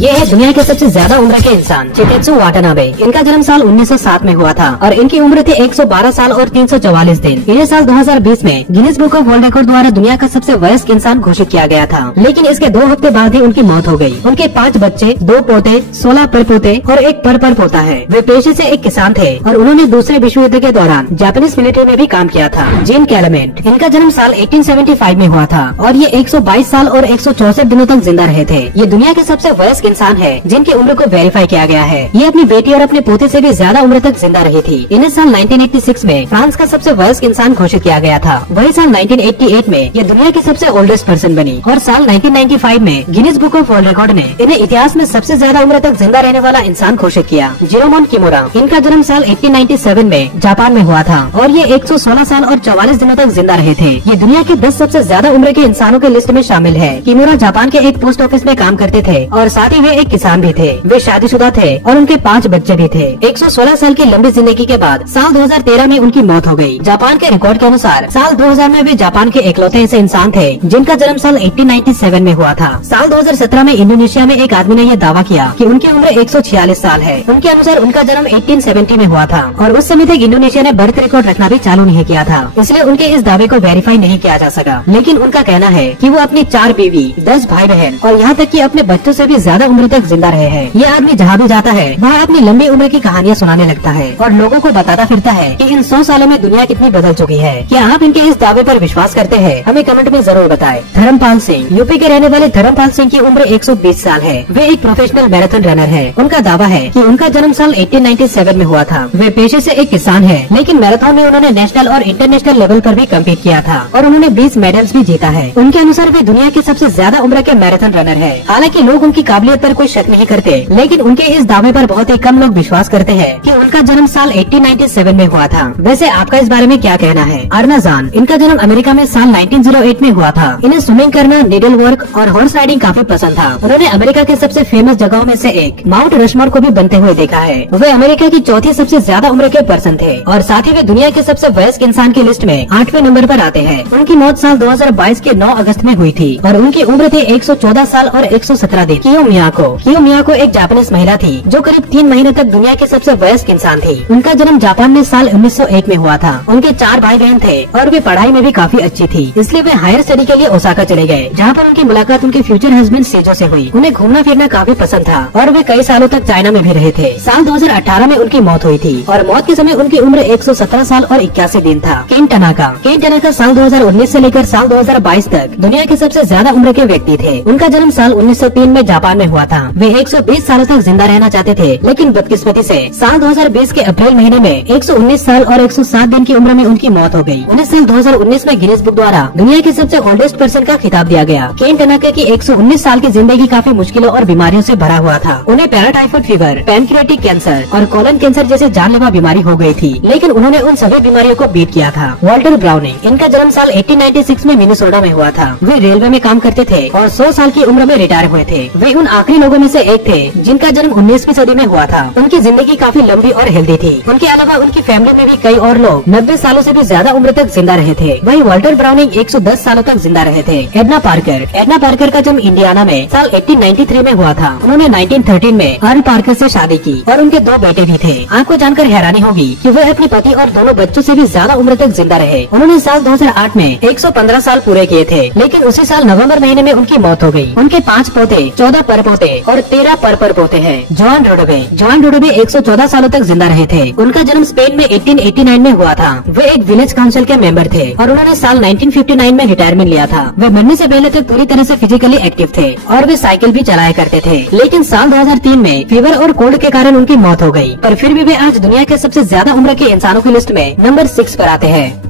ये है दुनिया के सबसे ज्यादा उम्र के इंसान शिगेत्सु वाटानाबे। इनका जन्म साल 1907 में हुआ था और इनकी उम्र थी 112 साल और 344 दिन। इन्हें साल 2020 में Guinness book of world record द्वारा दुनिया का सबसे वयस्क इंसान घोषित किया गया था, लेकिन इसके 2 हफ्ते बाद ही उनकी मौत हो गई। उनके 5 बच्चे, 2 पोते, 16 परपोते और एक पर पोता है। वे पेशे से एक किसान थे और उन्होंने दूसरे विश्व युद्ध के दौरान जापानीज मिलिट्री में भी काम किया था। Jeanne Calment. इनका जन्म साल 1875 में हुआ था और ये 122 साल और 164 दिनों तक जिंदा रहे थे। ये दुनिया के सबसे वयस्क इंसान है जिनकी उम्र को वेरीफाई किया गया है। ये अपनी बेटी और अपने पोते से भी ज्यादा उम्र तक जिंदा रही थी। इन्हें साल 1986 में फ्रांस का सबसे वयस्क इंसान घोषित किया गया था। वही साल 1988 में ये दुनिया की सबसे ओल्डेस्ट पर्सन बनी और साल 1995 में Guinness book of world record ने इन्हें इतिहास में सबसे ज्यादा उम्र तक जिंदा रहने वाला इंसान घोषित किया। जिरोमोन किमोरा। इनका जन्म साल 1897 में जापान में हुआ था और ये 116 साल और 44 दिनों तक जिंदा रहे थे। ये दुनिया के 10 सबसे ज्यादा उम्र के इंसानों के लिस्ट में शामिल है। किमोरा जापान के एक पोस्ट ऑफिस में काम करते थे और साथ ही वे एक किसान भी थे। वे शादीशुदा थे और उनके 5 बच्चे भी थे। 116 साल की लंबी जिंदगी के बाद साल 2013 में उनकी मौत हो गई। जापान के रिकॉर्ड के अनुसार साल 2000 में वे जापान के इकलौते ऐसे इंसान थे जिनका जन्म साल 1897 में हुआ था। साल 2017 में इंडोनेशिया में एक आदमी ने यह दावा किया कि उनकी उम्र 146 साल है। उनके अनुसार उनका जन्म 1870 में हुआ था और उस समय तक इंडोनेशिया ने बर्थ रिकॉर्ड रखना भी चालू नहीं किया था, इसलिए उनके इस दावे को वेरीफाई नहीं किया जा सका। लेकिन उनका कहना है कि वो अपनी 4 बीवी, 10 भाई बहन और यहाँ तक कि अपने बच्चों से भी ज्यादा उम्र तक जिंदा रहे हैं। ये आदमी जहाँ भी जाता है वहाँ अपनी लंबी उम्र की कहानियाँ सुनाने लगता है और लोगों को बताता फिरता है कि इन 100 सालों में दुनिया कितनी बदल चुकी है। क्या आप इनके इस दावे पर विश्वास करते हैं? हमें कमेंट में जरूर बताएं। धर्मपाल सिंह। यूपी के रहने वाले धर्मपाल सिंह की उम्र 120 साल है। वे एक प्रोफेशनल मैराथन रनर है। उनका दावा है कि उनका जन्म साल 1897 में हुआ था। वे पेशे से एक किसान है, लेकिन मैराथन में उन्होंने नेशनल और इंटरनेशनल लेवल पर भी कम्पीट किया था और उन्होंने 20 मेडल्स भी जीता है। उनके अनुसार वे दुनिया के सबसे ज्यादा उम्र के मैराथन रनर है। हालांकि लोग उनकी काबिलियत पर कोई शक नहीं करते, लेकिन उनके इस दावे पर बहुत ही कम लोग विश्वास करते हैं कि उनका जन्म साल 1897 में हुआ था। वैसे आपका इस बारे में क्या कहना है? अरना जान। इनका जन्म अमेरिका में साल 1908 में हुआ था। इन्हें स्विमिंग करना, नीडल वर्क और हॉर्स राइडिंग काफी पसंद था। उन्होंने अमेरिका के सबसे फेमस जगहों में से एक माउंट रशमोर को भी बनते हुए देखा है। वे अमेरिका की 4थी सबसे ज्यादा उम्र के पर्सन थे और साथ ही वे दुनिया के सबसे वयस्क इंसान की लिस्ट में 8वें नंबर पर आते हैं। उनकी मौत साल 2022 के 9 अगस्त में हुई थी और उनकी उम्र थी 114 साल और 117 दिन। कियो मियाको एक जापानीज महिला थी जो करीब 3 महीने तक दुनिया के सबसे वयस्क इंसान थी। उनका जन्म जापान में साल 1901 में हुआ था। उनके 4 भाई बहन थे और वे पढ़ाई में भी काफी अच्छी थी, इसलिए वे हायर स्टडी के लिए ओसाका चले गए, जहाँ पर उनकी मुलाकात उनके फ्यूचर हस्बैंड सीजो से हुई। उन्हें घूमना फिरना काफी पसंद था और वे कई सालों तक चाइना में भी रहे थे। साल 2018 में उनकी मौत हुई थी और मौत के समय उनकी उम्र 117 साल और 81 दिन था। केन टनाका साल 2019 से लेकर साल 2022 तक दुनिया के सबसे ज्यादा उम्र के व्यक्ति थे। उनका जन्म साल 1903 में जापान में हुआ था। वे 120 सालों तक जिंदा रहना चाहते थे, लेकिन बदकिस्मती से साल 2020 के अप्रैल महीने में 119 साल और 107 दिन की उम्र में उनकी मौत हो गई। उन्हें साल 2019 में गिनीज बुक द्वारा दुनिया के सबसे ओल्डेस्ट पर्सन का खिताब दिया गया। केन टनाका की 119 साल की जिंदगी काफी मुश्किलों और बीमारियों से भरा हुआ था। उन्हें पैराटाइफाइड फीवर, पैनक्रियाटिक कैंसर और कोलन कैंसर जैसे जानलेवा बीमारी हो गई थी, लेकिन उन्होंने उन सभी बीमारियों को बीट किया था। Walter browning. इनका जन्म साल 1896 में मिनेसोटा में हुआ था। वे रेलवे में काम करते थे और 100 साल की उम्र में रिटायर हुए थे। वे उन आखिरी लोगों में से एक थे जिनका जन्म 19वीं सदी में हुआ था। उनकी जिंदगी काफी लंबी और हेल्दी थी। उनके अलावा उनकी फैमिली में भी कई और लोग 90 सालों से भी ज्यादा उम्र तक जिंदा रहे थे। वही वाल्टर ब्राउनिंग 110 सालों तक जिंदा रहे थे। एडना पार्कर का जन्म इंडियाना में साल 1893 में हुआ था। उन्होंने 1913 में अर्ल पार्कर से शादी की और उनके 2 बेटे भी थे। आपको जानकर हैरानी होगी कि वे अपने पति और दोनों बच्चों से भी ज्यादा उम्र तक जिंदा रहे। उन्होंने साल 2008 में 115 साल पूरे किए थे, लेकिन उसी साल नवंबर महीने में उनकी मौत हो गई। उनके 5 पोते, 14 परपोते और 13 पर पोते हैं। जॉन रोडोबे 114 सालों तक जिंदा रहे थे। उनका जन्म स्पेन में 1889 में हुआ था। वे एक विलेज काउंसिल के मेंबर थे और उन्होंने साल 1959 में रिटायरमेंट लिया था। वे मरने से पहले तक पूरी तरह से फिजिकली एक्टिव थे और वे साइकिल भी चलाया करते थे, लेकिन साल 2003 में फीवर और कोल्ड के कारण उनकी मौत हो गई। पर फिर भी वे आज दुनिया के सबसे ज्यादा उम्र के इंसानों की लिस्ट में नंबर 6 पर आते हैं।